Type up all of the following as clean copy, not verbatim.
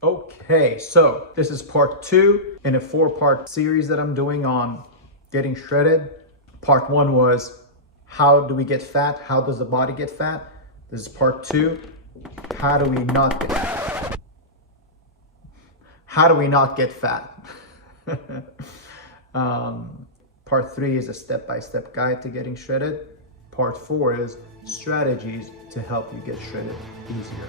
Okay, so this is part 2 in a 4-part series that I'm doing on getting shredded. Part 1 was how do we get fat? How does the body get fat? This is part 2. How do we not get fat? How do we not get fat? Part 3 is a step-by-step guide to getting shredded. Part 4 is strategies to help you get shredded easier.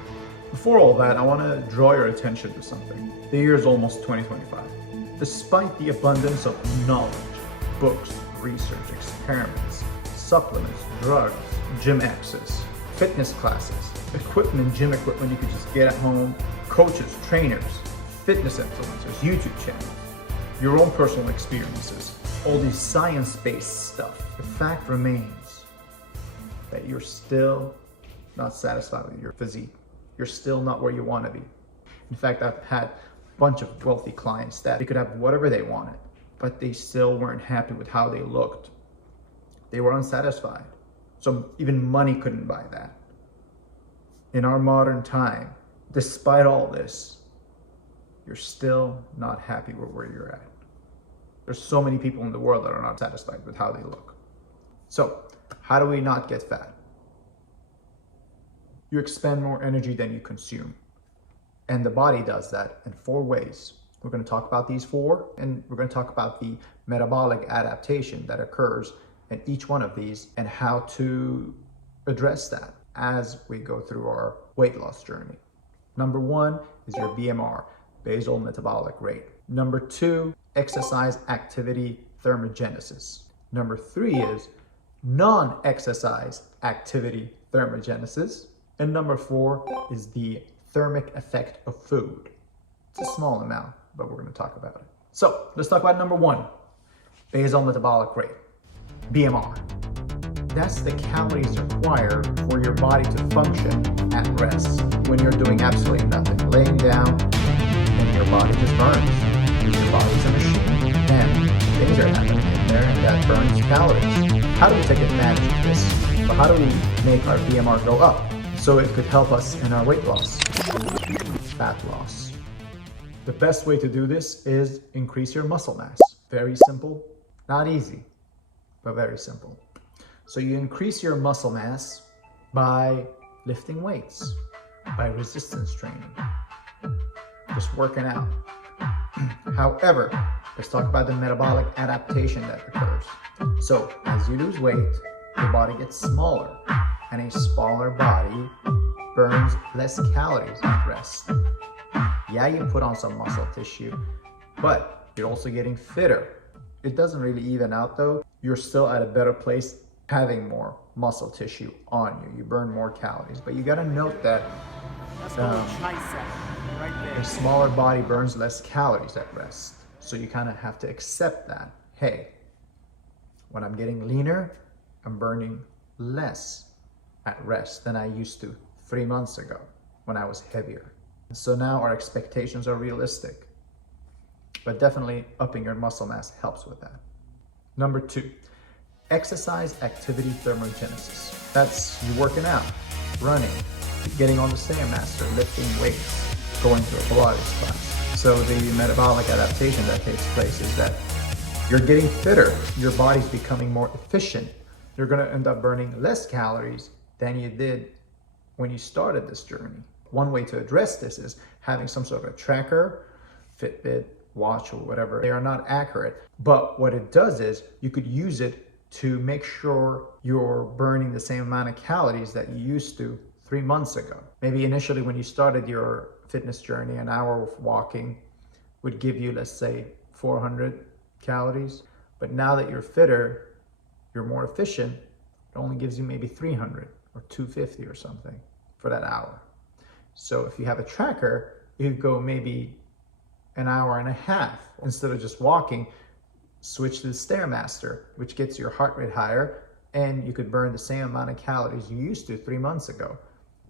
Before all that, I want to draw your attention to something. The year is almost 2025. Despite the abundance of knowledge, books, research, experiments, supplements, drugs, gym access, fitness classes, equipment, gym equipment you could just get at home, coaches, trainers, fitness influencers, YouTube channels, your own personal experiences, all these science-based stuff, the fact remains that you're still not satisfied with your physique. You're still not where you want to be. In fact, I've had a bunch of wealthy clients that they could have whatever they wanted, but they still weren't happy with how they looked. They were unsatisfied. So even money couldn't buy that. In our modern time, despite all this, you're still not happy with where you're at. There's so many people in the world that are not satisfied with how they look. So how do we not get fat? You expend more energy than you consume. And the body does that in 4 ways. We're going to talk about these 4, and we're going to talk about the metabolic adaptation that occurs in each one of these and how to address that as we go through our weight loss journey. Number 1 is your BMR, basal metabolic rate. Number 2, exercise activity thermogenesis. Number 3 is non-exercise activity thermogenesis. And number 4 is the thermic effect of food. It's a small amount, but we're going to talk about it. So let's talk about number 1, basal metabolic rate, BMR. That's the calories required for your body to function at rest when you're doing absolutely nothing, laying down, and your body just burns. Because your body's a machine, and things are happening in there, and that burns calories. How do we take advantage of this? So how do we make our BMR go up so it could help us in our weight loss, fat loss? The best way to do this is increase your muscle mass. Very simple, not easy, but very simple. So you increase your muscle mass by lifting weights, by resistance training, just working out. However, let's talk about the metabolic adaptation that occurs. So as you lose weight, your body gets smaller, and a smaller body burns less calories at rest. Yeah, you put on some muscle tissue, but you're also getting fitter. It doesn't really even out though. You're still at a better place having more muscle tissue on you. You burn more calories, but you gotta note that a smaller body burns less calories at rest. So you kind of have to accept that. Hey, when I'm getting leaner, I'm burning less at rest than I used to 3 months ago when I was heavier. So now our expectations are realistic, but definitely upping your muscle mass helps with that. Number 2, exercise activity thermogenesis. That's you working out, running, getting on the Stairmaster, lifting weights, going to a Pilates class. So the metabolic adaptation that takes place is that you're getting fitter, your body's becoming more efficient. You're going to end up burning less calories than you did when you started this journey. One way to address this is having some sort of a tracker, Fitbit, watch, or whatever. They are not accurate, but what it does is you could use it to make sure you're burning the same amount of calories that you used to 3 months ago. Maybe initially when you started your fitness journey, an hour of walking would give you, let's say, 400 calories. But now that you're fitter, you're more efficient, it only gives you maybe 300 or 250 or something for that hour. So if you have a tracker, you could go maybe an hour and a half. Instead of just walking, switch to the Stairmaster, which gets your heart rate higher, and you could burn the same amount of calories you used to 3 months ago.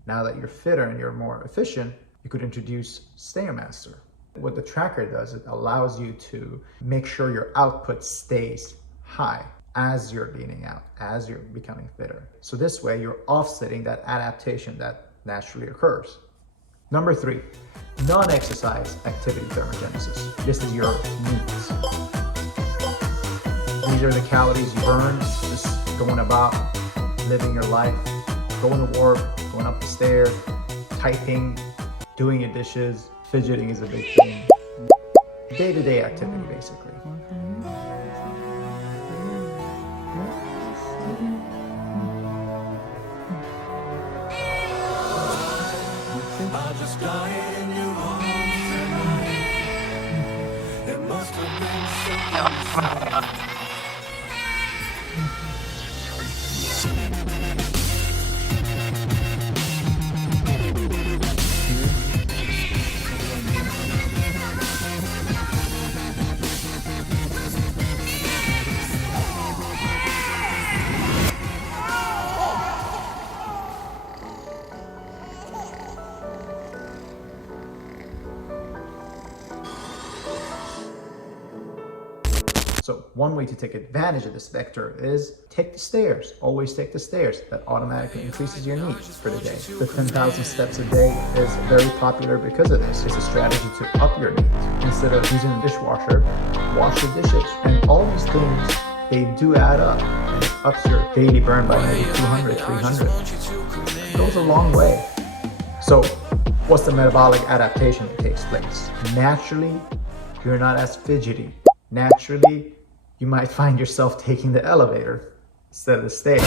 Now that you're fitter and you're more efficient, you could introduce Stairmaster. What the tracker does, it allows you to make sure your output stays high as you're leaning out, as you're becoming fitter. So this way you're offsetting that adaptation that naturally occurs. Number 3, non-exercise activity thermogenesis. This is your needs. These are the calories you burn just going about, living your life, going to work, going up the stairs, typing, doing your dishes, fidgeting is a big thing. Day-to-day activity, basically. I just got it in your arms tonight. It must have been so So one way to take advantage of this vector is take the stairs. Always take the stairs. That automatically increases your needs for the day. The 10,000 steps a day is very popular because of this. It's a strategy to up your needs. Instead of using the dishwasher, wash your dishes. And all these things, they do add up. And it ups your daily burn by maybe 200, 300. It goes a long way. So what's the metabolic adaptation that takes place? Naturally, you're not as fidgety. Naturally, you might find yourself taking the elevator instead of the stairs.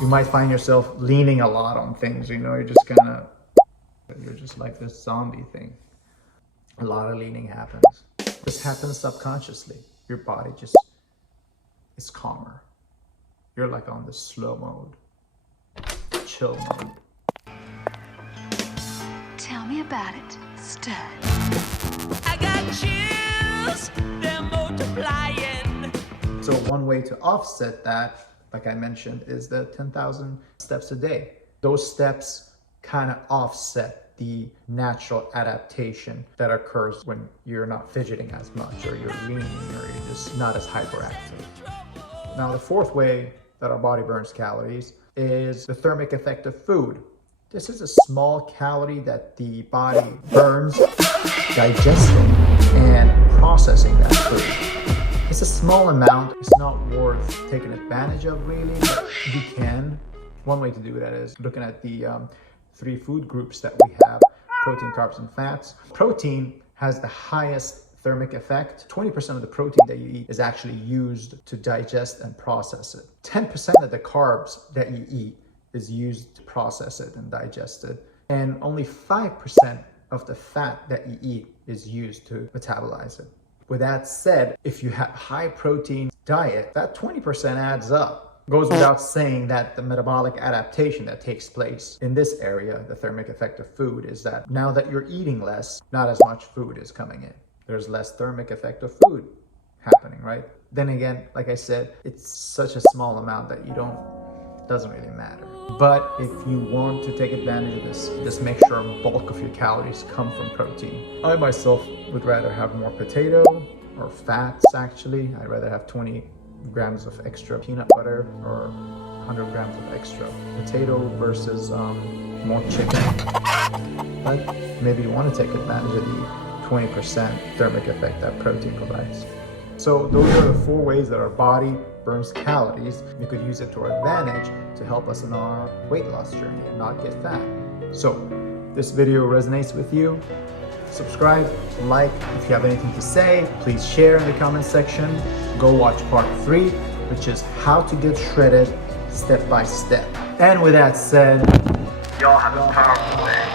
You might find yourself leaning a lot on things, you know, you're just like this zombie thing. A lot of leaning happens. This happens subconsciously. Your body just is calmer. You're like on the slow mode, chill mode. Tell me about it, Stud. I got chills, they're multiplying. So one way to offset that, like I mentioned, is the 10,000 steps a day. Those steps kind of offset the natural adaptation that occurs when you're not fidgeting as much, or you're leaning, or you're just not as hyperactive. Now, the fourth way that our body burns calories is the thermic effect of food. This is a small calorie that the body burns digesting and processing that food. It's a small amount. It's not worth taking advantage of, really, but you can. One way to do that is looking at the 3 food groups that we have: protein, carbs, and fats. Protein has the highest thermic effect. 20% of the protein that you eat is actually used to digest and process it. 10% of the carbs that you eat is used to process it and digest it. And only 5% of the fat that you eat is used to metabolize it. With that said, if you have a high protein diet, that 20% adds up. Goes without saying that the metabolic adaptation that takes place in this area, the thermic effect of food, is that now that you're eating less, not as much food is coming in. There's less thermic effect of food happening, right? Then again, like I said, it's such a small amount that doesn't really matter. But if you want to take advantage of this, just make sure a bulk of your calories come from protein. I myself would rather have more potato or fats, actually. I'd rather have 20 grams of extra peanut butter or 100 grams of extra potato versus more chicken. But maybe you want to take advantage of the 20% thermic effect that protein provides. So those are the 4 ways that our body burns calories. We could use it to our advantage to help us in our weight loss journey and not get fat. So this video resonates with you, subscribe, like. If you have anything to say, please share in the comment section. Go watch part 3, which is how to get shredded step by step. And with that said, y'all have a powerful day.